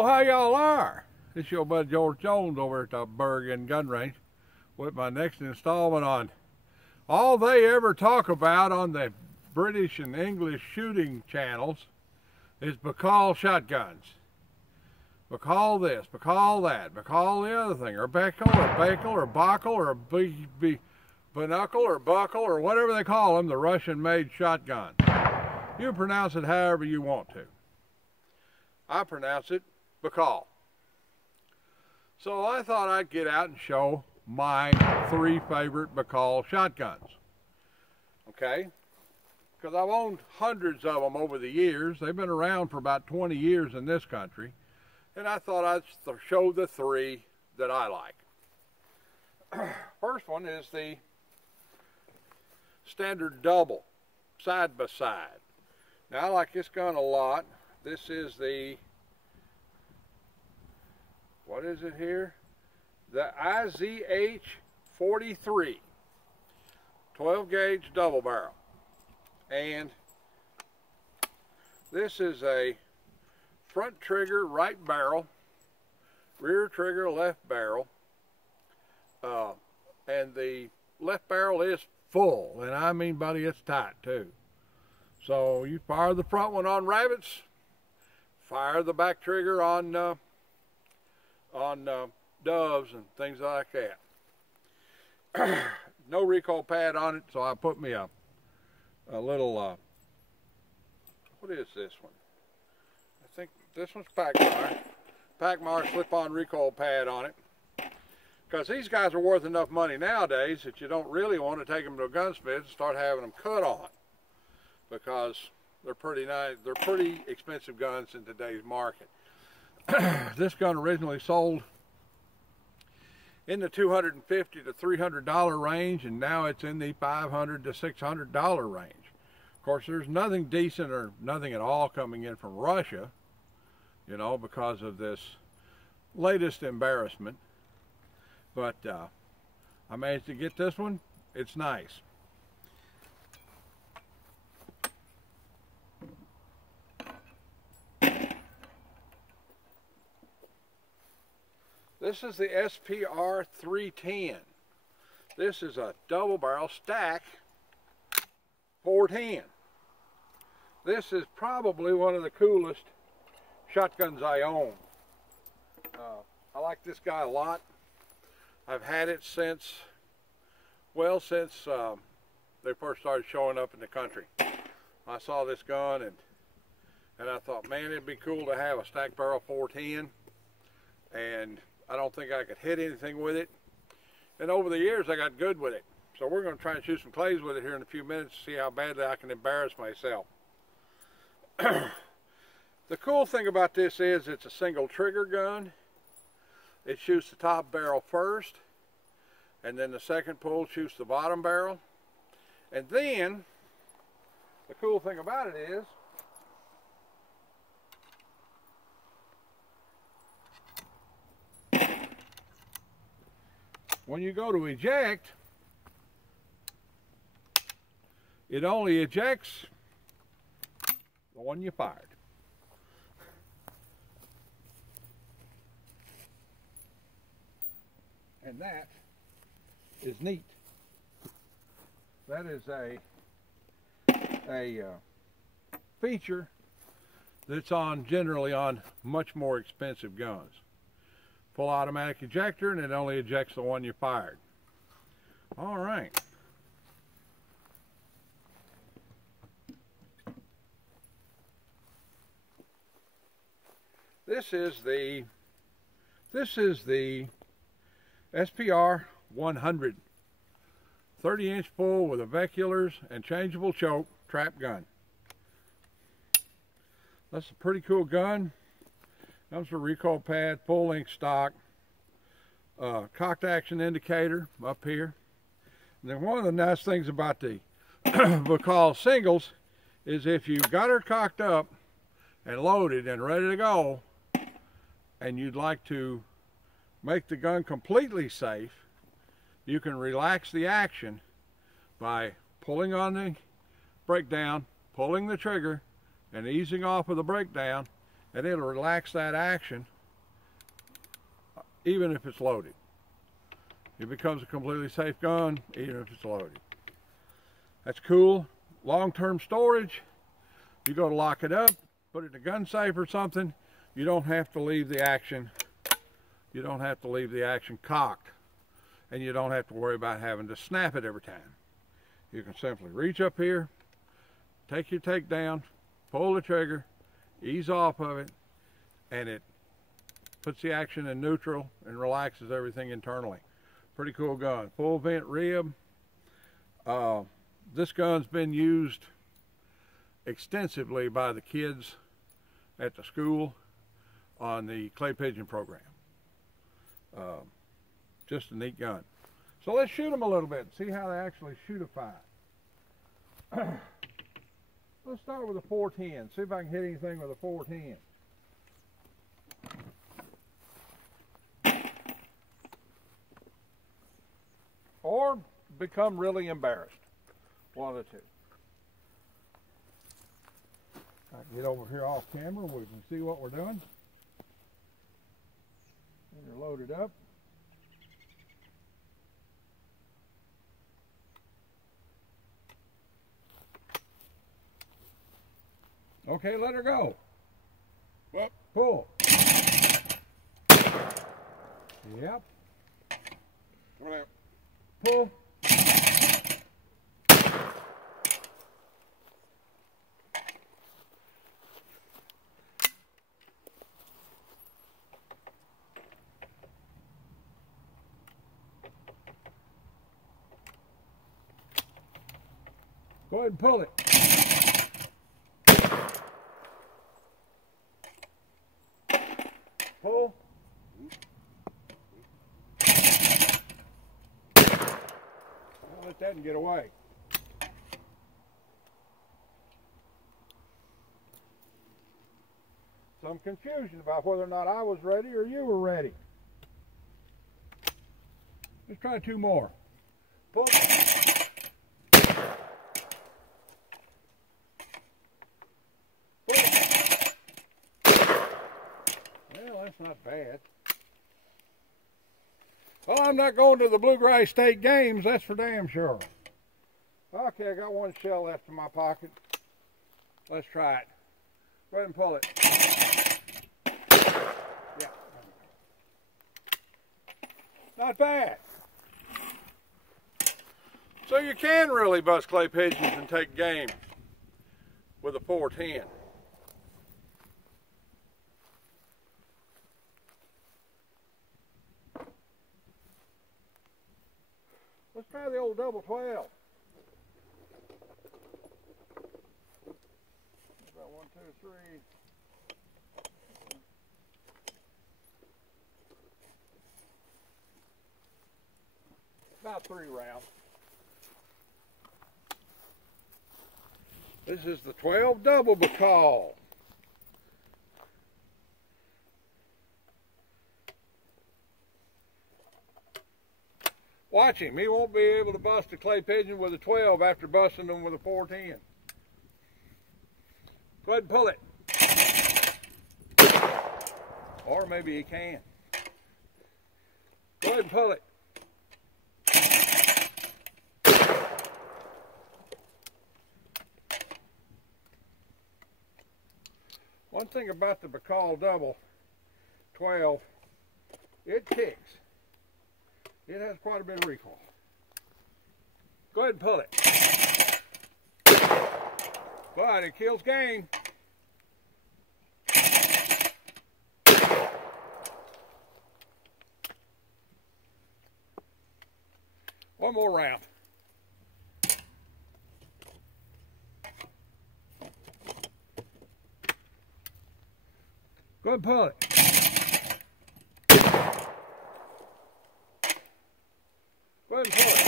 Well, how y'all are? It's your buddy George Jones over at the Bergen Gun Range with my next installment on all they ever talk about on the British and English shooting channels is Baikal shotguns. Baikal this, Baikal that, Baikal the other thing, or Baikal, or Baikal, or Baikal, or Binocle, or Buckle, or whatever they call them, the Russian-made shotgun. You pronounce it however you want to. I pronounce it Baikal. So I thought I'd get out and show my 3 favorite Baikal shotguns. Okay? Because I've owned hundreds of them over the years. They've been around for about 20 years in this country. And I thought I'd show the 3 that I like. First one is the standard double, side by side. Now I like this gun a lot. This is the, what is it here? The IZH-43, 12 gauge double barrel. And this is a front trigger right barrel, rear trigger left barrel, and the left barrel is full, and I mean, buddy, it's tight too. So you fire the front one on rabbits, fire the back trigger on doves and things like that. No recoil pad on it, so I put me a little, what is this one? I think this one's Packmar slip-on recoil pad on it. Because these guys are worth enough money nowadays that you don't really want to take them to a gunsmith and start having them cut on. Because they're pretty nice, they're pretty expensive guns in today's market. This gun originally sold in the $250 to $300 range, and now it's in the $500 to $600 range. Of course, there's nothing decent or nothing at all coming in from Russia, you know, because of this latest embarrassment. But I managed to get this one. It's nice. This is the SPR 310. This is a double barrel stack 410. This is probably one of the coolest shotguns I own. I like this guy a lot. I've had it since, well, since they first started showing up in the country. I saw this gun and I thought, man, it'd be cool to have a stack barrel 410, and I don't think I could hit anything with it. And over the years, I got good with it. So we're going to try and shoot some clays with it here in a few minutes to see how badly I can embarrass myself. The cool thing about this is it's a single trigger gun. It shoots the top barrel first, and then the second pull shoots the bottom barrel. And then, the cool thing about it is, when you go to eject, it only ejects the one you fired. And that is neat. That is a feature that's generally on much more expensive guns. Full automatic ejector, and it only ejects the one you fired. All right. This is the SPR 100, 30-inch full with aviculars and changeable choke trap gun. That's a pretty cool gun. Comes with a recoil pad, full-length stock, cocked action indicator up here. And then one of the nice things about the Baikal singles is if you've got her cocked up and loaded and ready to go, and you'd like to make the gun completely safe, you can relax the action by pulling on the breakdown, pulling the trigger, and easing off of the breakdown, and it'll relax that action even if it's loaded. It becomes a completely safe gun even if it's loaded. That's cool. Long-term storage, you go to lock it up, put it in a gun safe or something, you don't have to leave the action. You don't have to leave the action cocked, and you don't have to worry about having to snap it every time. You can simply reach up here, take your takedown, pull the trigger, ease off of it, and it puts the action in neutral and relaxes everything internally. Pretty cool gun. Full vent rib. This gun's been used extensively by the kids at the school on the clay pigeon program. Just a neat gun. So let's shoot them a little bit and see how they actually shoot a fight. Let's start with a 410. See if I can hit anything with a 410. Or become really embarrassed. One of the two. I can get over here off camera. We can see what we're doing. And they're loaded up. Okay, let her go. Yep. Pull. Yep. Pull. Go ahead and pull it. Pull. Don't let that get away. Some confusion about whether or not I was ready or you were ready. Let's try two more. Pull. That's not bad. Well, I'm not going to the Bluegrass State Games, that's for damn sure. Okay, I got one shell left in my pocket. Let's try it. Go ahead and pull it. Yeah. Not bad. So you can really bust clay pigeons and take game with a 410. Let's try the old double 12. About 1, 2, 3. About 3 rounds. This is the 12 double Baikal. Watch him. He won't be able to bust a clay pigeon with a 12 after busting them with a 410. Go ahead and pull it. Or maybe he can. Go ahead and pull it. One thing about the Baikal double 12, it kicks. It has quite a bit of recoil. Go ahead and pull it. But it kills game. One more round. Go ahead and pull it. Go ahead and pull it.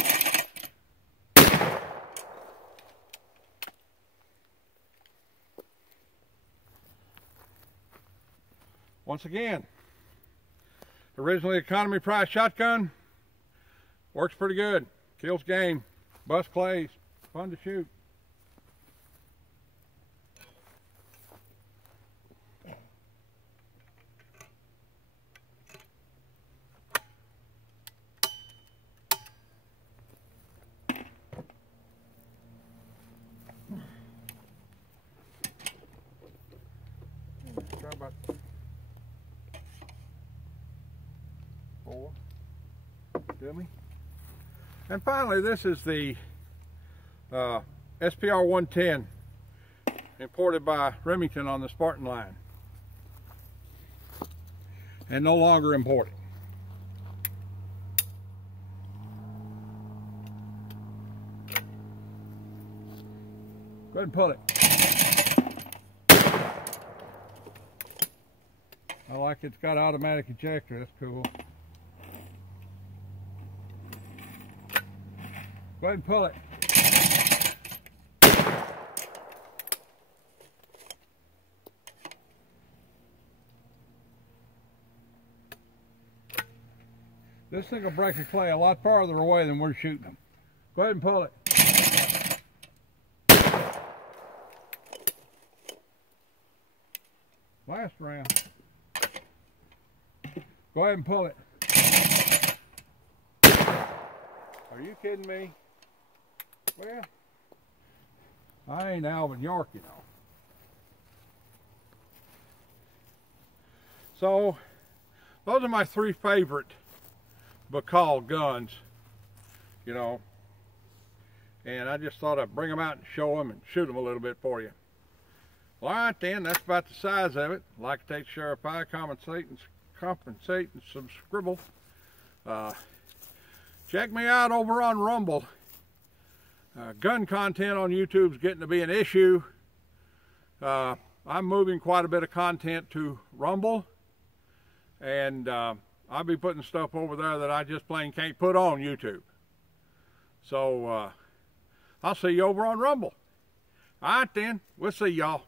Once again, originally economy price shotgun, works pretty good, kills game, busts clays, fun to shoot. about 4. Do me. And finally, this is the SPR 110 imported by Remington on the Spartan line and no longer imported. Go ahead and pull it. I like it's got automatic ejector. That's cool. Go ahead and pull it. This thing will break a clay a lot farther away than we're shooting them. Go ahead and pull it. Last round. Go ahead and pull it. Are you kidding me? Well, I ain't Alvin York, you know. So, those are my 3 favorite Baikal guns, you know. And I just thought I'd bring them out and show them and shoot them a little bit for you. Well, all right then, that's about the size of it. Like, take, share, pie, compensate, and subscribe. Check me out over on Rumble. Gun content on YouTube is getting to be an issue. I'm moving quite a bit of content to Rumble, and I'll be putting stuff over there that I just plain can't put on YouTube. So I'll see you over on Rumble. All right then, we'll see y'all.